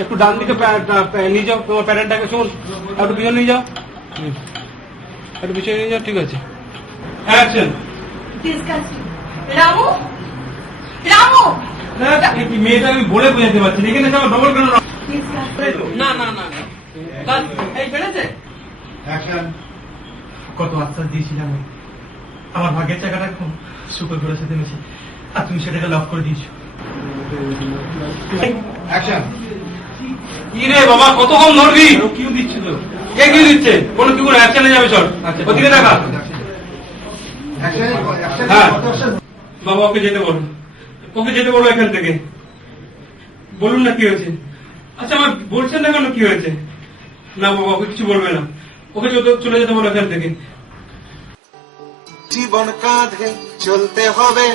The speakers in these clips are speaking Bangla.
একটু ডান দিকে নিয়ে যাও, তোমার প্যারেন্টটাকে শোন, একটু পিছনে নিয়ে যাও, একটু পিছনে নিয়ে যাও, ঠিক আছে। অ্যাকশন। রামু, রামু, মেয়েটা আমি বলে বোঝাতে পারছি না, এখানে যাও ডবল কেন? না না না, এই বেড়েছে। কত আশ্বাস দিয়েছিলাম, আমার ভাগ্যের টাকাটা খুব সুখে ঘোরার সাথে মিশে, আর তুমি সেটাকে লক করে দিয়েছো। কি রে বাবা, কত কম ধরবি? কিউ দিচ্ছে তো। কে কিউ দিচ্ছে? কোন কিউ না, অ্যাকশনে যাবে সর। ওদিকে দেখা। হ্যাঁ বাবা, ওকে যেতে বলুন, ওকে যেতে বলো এখান থেকে। বলুন না কি হয়েছে। আচ্ছা আমার বলছেন না কেন কি হয়েছে? না বাবা, ওকে কিছু বলবে না, ওকে চলে যেতে বলো এখান থেকে। জীবন কাঁধে চলতে হবে,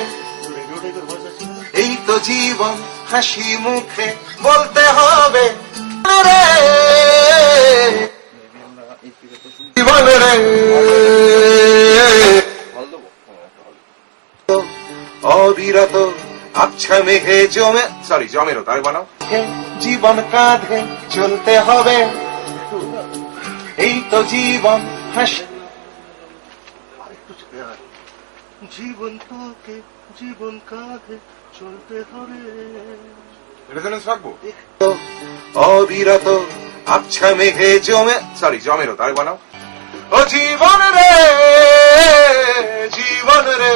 এই তো জীবন, হাসি মুখে বলতে হবে রে জীবন রে, অবিরত আচ্ছা মেঘে জমেরও তাই বানাও। জীবন কাঁধে চলতে হবে, এই তো জীবন, হাসি জীবন তোকে, জীবন কাঁধে চলতে হবে, অবিরত আচ্ছা মেঘে জমেরও তাই বানাও। ও জীবন রে, জীবন রে,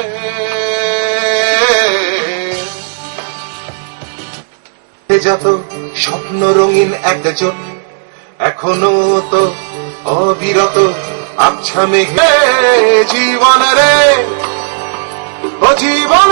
যত স্বপ্ন রঙিন একজন, এখনো তো অবিরত আচ্ছা মেঘে জীবন রে, ও জীবন